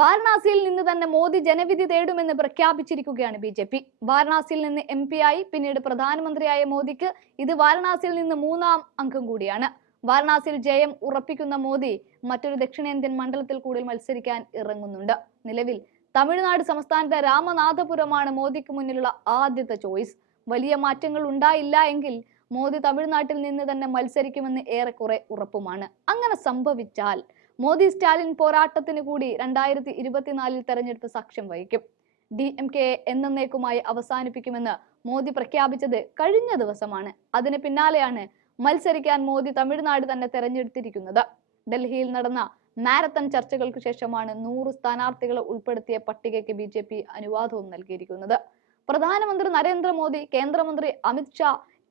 വാരണാസിയിൽ നിന്ന് തന്നെ മോദി ജനവിധി തേടുമെന്ന് പ്രഖ്യാപിച്ചിരിക്കുകയാണ് ബി ജെ പി. വാരണാസിയിൽ നിന്ന് എം പി ആയി പിന്നീട് പ്രധാനമന്ത്രിയായ മോദിക്ക് ഇത് വാരണാസിയിൽ നിന്ന് മൂന്നാം അംഗം കൂടിയാണ്. വാരണാസിയിൽ ജയം ഉറപ്പിക്കുന്ന മോദി മറ്റൊരു ദക്ഷിണേന്ത്യൻ മണ്ഡലത്തിൽ കൂടി മത്സരിക്കാൻ ഇറങ്ങുന്നുണ്ട്. നിലവിൽ തമിഴ്നാട് സംസ്ഥാനത്തെ രാമനാഥപുരമാണ് മോദിക്ക് മുന്നിലുള്ള ആദ്യത്തെ ചോയ്സ്. വലിയ മാറ്റങ്ങൾ ഉണ്ടായില്ല എങ്കിൽ മോദി തമിഴ്നാട്ടിൽ നിന്ന് തന്നെ മത്സരിക്കുമെന്ന് ഏറെക്കുറെ ഉറപ്പുമാണ്. അങ്ങനെ സംഭവിച്ചാൽ മോദി സ്റ്റാലിൻ പോരാട്ടത്തിന് കൂടി രണ്ടായിരത്തി ഇരുപത്തിനാലിൽ തെരഞ്ഞെടുപ്പ് സാക്ഷ്യം വഹിക്കും. ഡി എം കെ എന്നേക്കുമായി അവസാനിപ്പിക്കുമെന്ന് മോദി പ്രഖ്യാപിച്ചത് കഴിഞ്ഞ ദിവസമാണ്. അതിന് പിന്നാലെയാണ് മത്സരിക്കാൻ മോദി തമിഴ്നാട് തന്നെ തെരഞ്ഞെടുത്തിരിക്കുന്നത്. ഡൽഹിയിൽ നടന്ന മാരത്തൺ ചർച്ചകൾക്ക് ശേഷമാണ് നൂറ് സ്ഥാനാർത്ഥികളെ ഉൾപ്പെടുത്തിയ പട്ടികയ്ക്ക് ബി ജെ പി അനുവാദവും നൽകിയിരിക്കുന്നത്. പ്രധാനമന്ത്രി നരേന്ദ്രമോദി കേന്ദ്രമന്ത്രി അമിത് ഷാ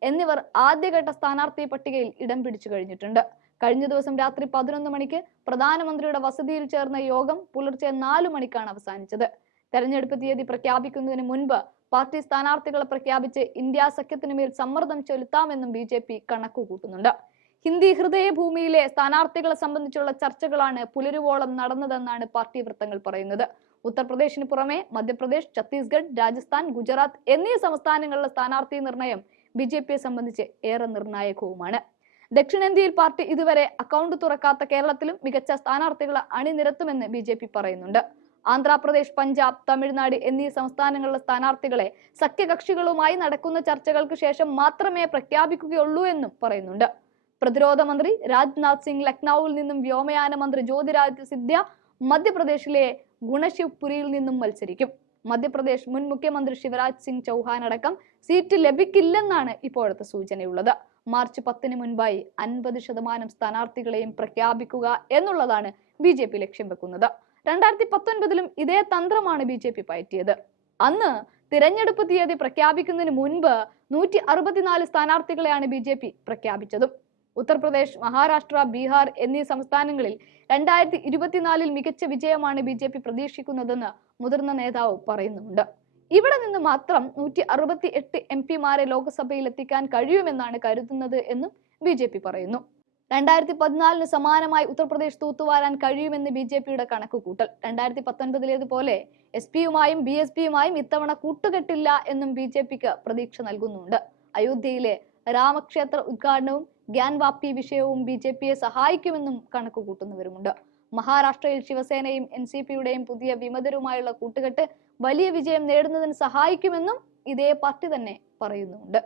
എന്നിവർ ആദ്യഘട്ട സ്ഥാനാർത്ഥി പട്ടികയിൽ ഇടം പിടിച്ചു കഴിഞ്ഞിട്ടുണ്ട്. കഴിഞ്ഞ ദിവസം രാത്രി പതിനൊന്ന് മണിക്ക് പ്രധാനമന്ത്രിയുടെ വസതിയിൽ ചേർന്ന യോഗം പുലർച്ചെ നാലു മണിക്കാണ് അവസാനിച്ചത്. തെരഞ്ഞെടുപ്പ് തീയതി പ്രഖ്യാപിക്കുന്നതിന് മുൻപ് പാർട്ടി സ്ഥാനാർത്ഥികളെ പ്രഖ്യാപിച്ച് ഇന്ത്യ സഖ്യത്തിനു മേൽ സമ്മർദ്ദം ചെലുത്താമെന്നും ബി ജെ പി കണക്കുകൂട്ടുന്നുണ്ട്. ഹിന്ദി ഹൃദയഭൂമിയിലെ സ്ഥാനാർത്ഥികളെ സംബന്ധിച്ചുള്ള ചർച്ചകളാണ് പുലരുവോളം നടന്നതെന്നാണ് പാർട്ടി വൃത്തങ്ങൾ പറയുന്നത്. ഉത്തർപ്രദേശിന് പുറമെ മധ്യപ്രദേശ് ഛത്തീസ്ഗഡ് രാജസ്ഥാൻ ഗുജറാത്ത് എന്നീ സംസ്ഥാനങ്ങളിലെ സ്ഥാനാർത്ഥി നിർണയം ബി ജെ പിയെ സംബന്ധിച്ച് ഏറെ നിർണായകവുമാണ്. ദക്ഷിണേന്ത്യയിൽ പാർട്ടി ഇതുവരെ അക്കൗണ്ട് തുറക്കാത്ത കേരളത്തിലും മികച്ച സ്ഥാനാർത്ഥികളെ അണിനിരത്തുമെന്ന് ബി ജെ പി പറയുന്നുണ്ട്. ആന്ധ്രാപ്രദേശ് പഞ്ചാബ് തമിഴ്നാട് എന്നീ സംസ്ഥാനങ്ങളിലെ സ്ഥാനാർത്ഥികളെ സഖ്യകക്ഷികളുമായി നടക്കുന്ന ചർച്ചകൾക്ക് ശേഷം മാത്രമേ പ്രഖ്യാപിക്കുകയുള്ളൂ എന്നും പറയുന്നുണ്ട്. പ്രതിരോധ മന്ത്രി രാജ്നാഥ് സിംഗ് ലക്നൌവിൽ നിന്നും വ്യോമയാന മന്ത്രി ജ്യോതിരാദിത്യ സിദ്ധ്യ മധ്യപ്രദേശിലെ ഗുണശിവ്പുരിയിൽ നിന്നും മത്സരിക്കും. മധ്യപ്രദേശ് മുൻ മുഖ്യമന്ത്രി ശിവരാജ് സിംഗ് ചൗഹാൻ അടക്കം സീറ്റ് ലഭിക്കില്ലെന്നാണ് ഇപ്പോഴത്തെ സൂചനയുള്ളത്. മാർച്ച് പത്തിന് മുൻപായി അൻപത് ശതമാനം സ്ഥാനാർത്ഥികളെയും പ്രഖ്യാപിക്കുക എന്നുള്ളതാണ് ബി ജെ പി ലക്ഷ്യം വെക്കുന്നത്. രണ്ടായിരത്തി പത്തൊൻപതിലും ഇതേ തന്ത്രമാണ് ബി ജെ പി പയറ്റിയത്. അന്ന് തിരഞ്ഞെടുപ്പ് തീയതി പ്രഖ്യാപിക്കുന്നതിന് മുൻപ് നൂറ്റി അറുപത്തിനാല് സ്ഥാനാർത്ഥികളെയാണ് ബി ജെ പി പ്രഖ്യാപിച്ചതും. ഉത്തർപ്രദേശ് മഹാരാഷ്ട്ര ബീഹാർ എന്നീ സംസ്ഥാനങ്ങളിൽ രണ്ടായിരത്തി ഇരുപത്തിനാലിൽ മികച്ച വിജയമാണ് ബി ജെ പി പ്രതീക്ഷിക്കുന്നതെന്ന് മുതിർന്ന നേതാവ് പറയുന്നുണ്ട്. ഇവിടെ നിന്ന് മാത്രം നൂറ്റി അറുപത്തി എട്ട് എം പിമാരെ ലോക്സഭയിൽ എത്തിക്കാൻ കഴിയുമെന്നാണ് കരുതുന്നത് എന്നും ബി ജെ പി പറയുന്നു. രണ്ടായിരത്തി പതിനാലിന് സമാനമായി ഉത്തർപ്രദേശ് തൂത്തുവാരാൻ കഴിയുമെന്ന് ബി ജെ പിയുടെ കണക്കുകൂട്ടൽ. രണ്ടായിരത്തി പത്തൊൻപതിലേതുപോലെ എസ് പിയുമായും ബി എസ് പിയുമായും ഇത്തവണ കൂട്ടുകെട്ടില്ല എന്നും ബി ജെ പിക്ക് പ്രതീക്ഷ നൽകുന്നുണ്ട്. അയോധ്യയിലെ രാമക്ഷേത്ര ഉദ്ഘാടനവും ഗ്യാൻവാപ്പി വിഷയവും ബി ജെ പിയെ സഹായിക്കുമെന്നും കണക്കുകൂട്ടുന്നവരുമുണ്ട്. മഹാരാഷ്ട്രയിൽ ശിവസേനയും എൻ സി പിയുടെയും പുതിയ വിമതരുമായുള്ള കൂട്ടുകെട്ട് വലിയ വിജയം നേടുന്നതിന് സഹായിക്കുമെന്നും ഇതേ പാർട്ടി തന്നെ പറയുന്നുണ്ട്